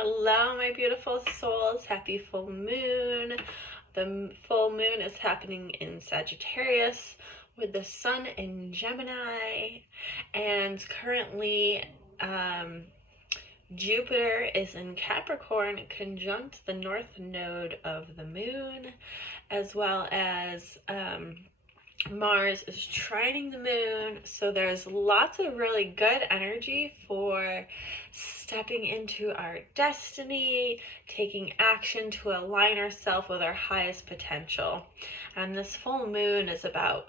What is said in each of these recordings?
Hello, my beautiful souls. Happy full moon. The full moon is happening in Sagittarius with the sun in Gemini, and currently Jupiter is in Capricorn conjunct the north node of the moon, as well as Mars is trining the moon. So there's lots of really good energy for stepping into our destiny, taking action to align ourselves with our highest potential. And this full moon is about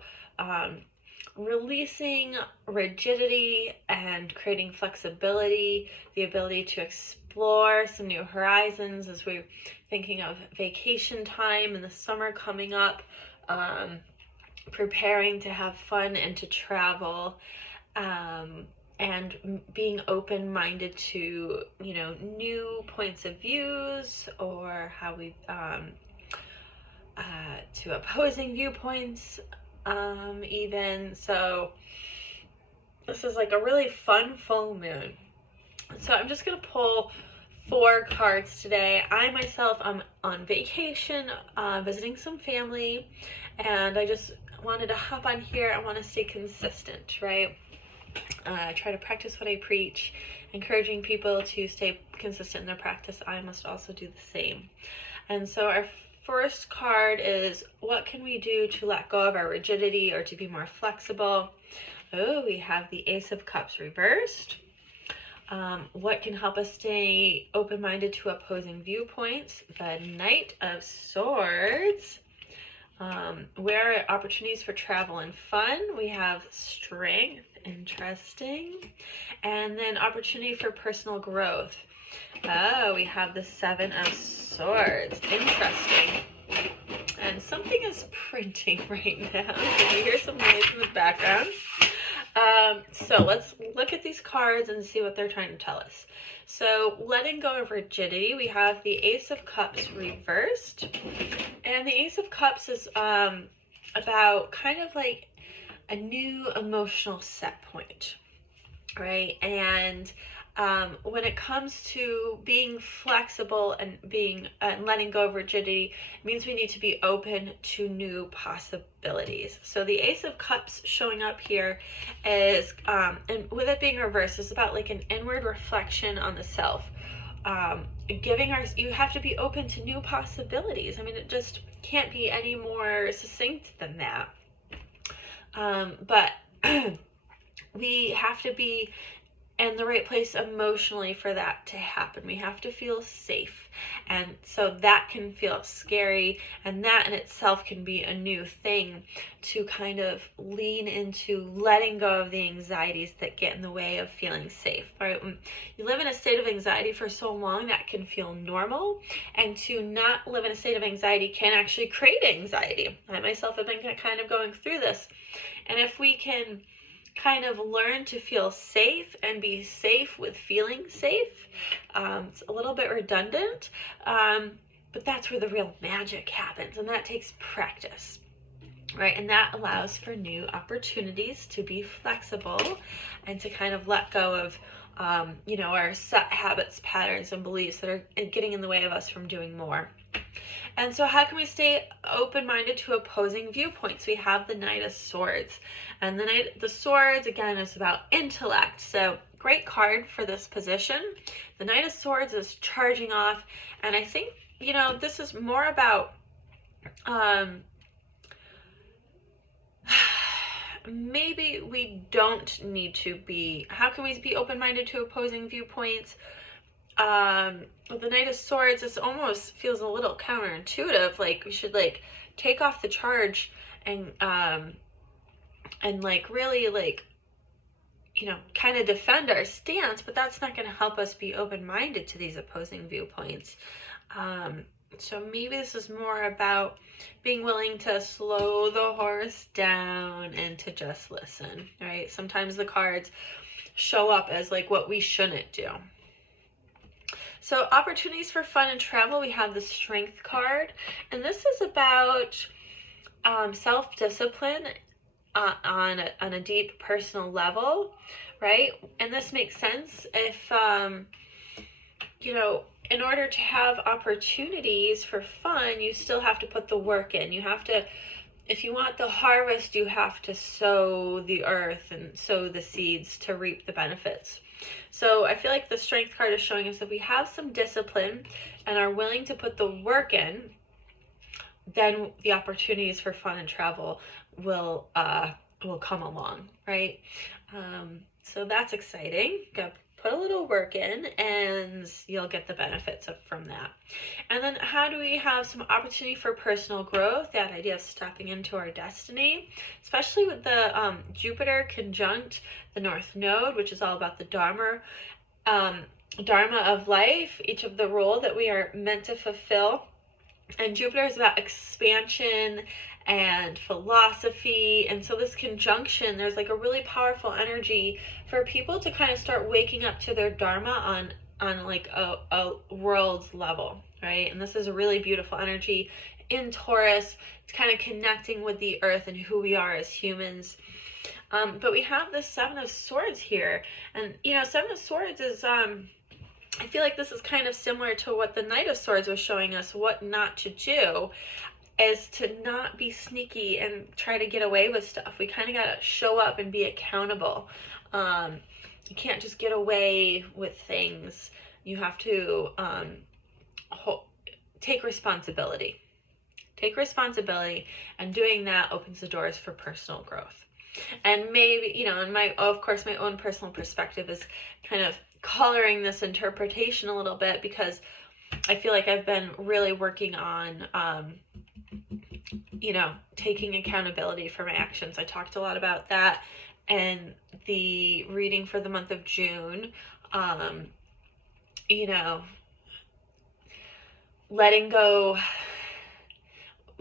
releasing rigidity and creating flexibility, the ability to explore some new horizons as we're thinking of vacation time and the summer coming up. Preparing to have fun and to travel, and being open-minded to, new points of views, or how we to opposing viewpoints, even. So this is like a really fun full moon. So I'm just gonna pull 4 cards today. I myself am on vacation, visiting some family, and I just wanted to hop on here. I want to stay consistent, right? Try to practice what I preach, encouraging people to stay consistent in their practice. I must also do the same. And so our first card is, what can we do to let go of our rigidity or to be more flexible? Oh, we have the Ace of Cups reversed. What can help us stay open-minded to opposing viewpoints? The Knight of Swords. Where are opportunities for travel and fun? We have Strength, interesting. And then opportunity for personal growth. Oh, we have the Seven of Swords, interesting. And something is printing right now, so you hear some noise in the background. So let's look at these cards and see what they're trying to tell us. So letting go of rigidity, we have the Ace of Cups reversed. And the Ace of Cups is about kind of like a new emotional set point, right? And when it comes to being flexible and letting go of rigidity, it means we need to be open to new possibilities. So the Ace of Cups showing up here is, and with it being reversed, is about like an inward reflection on the self. You have to be open to new possibilities. I mean, it just can't be any more succinct than that. But we have to be in the right place emotionally for that to happen. We have to feel safe. And so that can feel scary, and that in itself can be a new thing to kind of lean into letting go of the anxieties that get in the way of feeling safe, right? When you live in a state of anxiety for so long, that can feel normal, and to not live in a state of anxiety can actually create anxiety. I myself have been kind of going through this. And if we can kind of learn to feel safe and be safe with feeling safe, it's a little bit redundant, but that's where the real magic happens, and that takes practice, right? And that allows for new opportunities to be flexible and to kind of let go of our set habits, patterns, and beliefs that are getting in the way of us from doing more. And so how can we stay open-minded to opposing viewpoints? We have the Knight of Swords. And the Swords, again, is about intellect. So great card for this position. The Knight of Swords is charging off. And I think, this is more about maybe we don't need to be, how can we be open-minded to opposing viewpoints? With the Knight of Swords, this almost feels a little counterintuitive. Like we should like take off the charge and like really like, kind of defend our stance, but that's not going to help us be open-minded to these opposing viewpoints. So maybe this is more about being willing to slow the horse down and to just listen, right? Sometimes the cards show up as like what we shouldn't do. So opportunities for fun and travel, we have the Strength card, and this is about self-discipline on a deep personal level, right? And this makes sense if in order to have opportunities for fun, you still have to put the work in. You have to, if you want the harvest, you have to sow the earth and sow the seeds to reap the benefits. So I feel like the Strength card is showing us if we have some discipline and are willing to put the work in, then the opportunities for fun and travel will come along, right? So that's exciting. Got put a little work in and you'll get the benefits from that. And then how do we have some opportunity for personal growth? That idea of stepping into our destiny, especially with the Jupiter conjunct the North Node, which is all about the Dharma of life, each of the role that we are meant to fulfill. And Jupiter is about expansion and philosophy. And so this conjunction, there's like a really powerful energy for people to kind of start waking up to their Dharma on like a world's level, right? And this is a really beautiful energy in Taurus. It's kind of connecting with the earth and who we are as humans. But we have the Seven of Swords here. And, you know, Seven of Swords is... I feel like this is kind of similar to what the Knight of Swords was showing us, what not to do, is to not be sneaky and try to get away with stuff. We kind of got to show up and be accountable. You can't just get away with things. You have to take responsibility. Take responsibility, and doing that opens the doors for personal growth. And maybe, you know, and of course, my own personal perspective is kind of coloring this interpretation a little bit, because I feel like I've been really working on, you know, taking accountability for my actions. I talked a lot about that and the reading for the month of June. You know, letting go.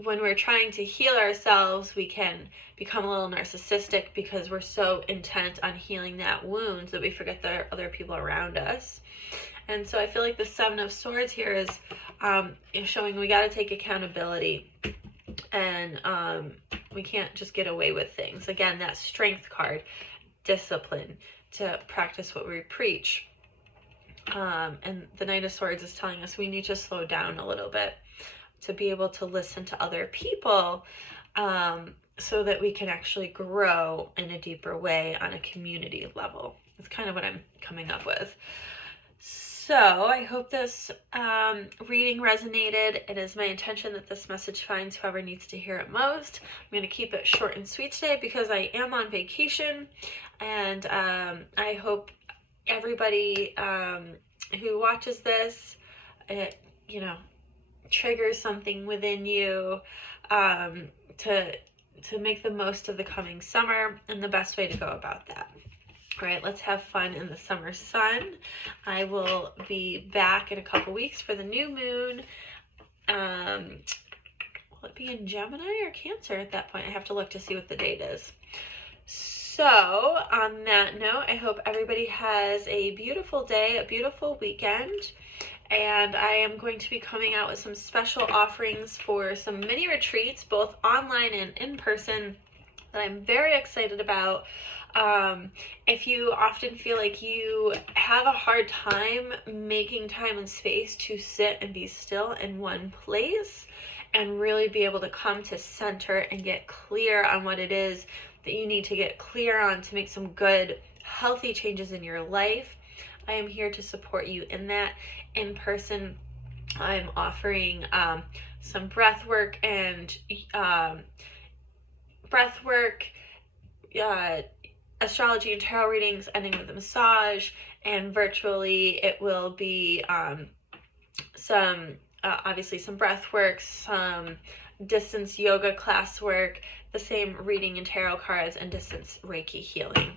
When we're trying to heal ourselves, we can become a little narcissistic because we're so intent on healing that wound that we forget there are other people around us. And so I feel like the Seven of Swords here is showing we got to take accountability, and we can't just get away with things. Again, that Strength card, discipline to practice what we preach. And the Knight of Swords is telling us we need to slow down a little bit to be able to listen to other people, so that we can actually grow in a deeper way on a community level. That's kind of what I'm coming up with. So I hope this reading resonated. It is my intention that this message finds whoever needs to hear it most. I'm going to keep it short and sweet today because I am on vacation, and I hope everybody who watches this, it, you know, triggers something within you to make the most of the coming summer, and the best way to go about that. All right, let's have fun in the summer sun. I will be back in a couple weeks for the new moon. Will it be in Gemini or Cancer at that point? I have to look to see what the date is. So on that note, I hope everybody has a beautiful day, a beautiful weekend. And I am going to be coming out with some special offerings for some mini retreats, both online and in person, that I'm very excited about. If you often feel like you have a hard time making time and space to sit and be still in one place and really be able to come to center and get clear on what it is that you need to get clear on to make some good, healthy changes in your life, I am here to support you in that. In person, I'm offering some breath work and astrology and tarot readings, ending with a massage, and virtually it will be obviously some breath work, some distance yoga class work, the same reading and tarot cards, and distance Reiki healing.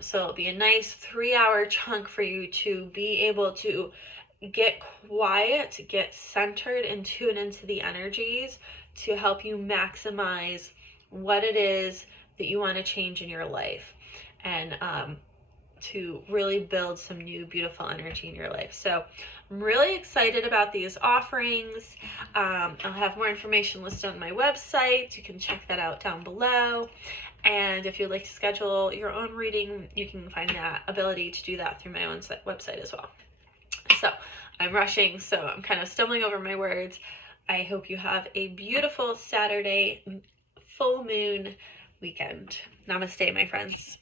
So it'll be a nice 3-hour chunk for you to be able to get quiet, get centered, and tune into the energies to help you maximize what it is that you want to change in your life, and to really build some new beautiful energy in your life. So I'm really excited about these offerings. I'll have more information listed on my website. You can check that out down below. And if you'd like to schedule your own reading, you can find that ability to do that through my own website as well. So I'm rushing, so I'm kind of stumbling over my words. I hope you have a beautiful Saturday full moon weekend. Namaste, my friends.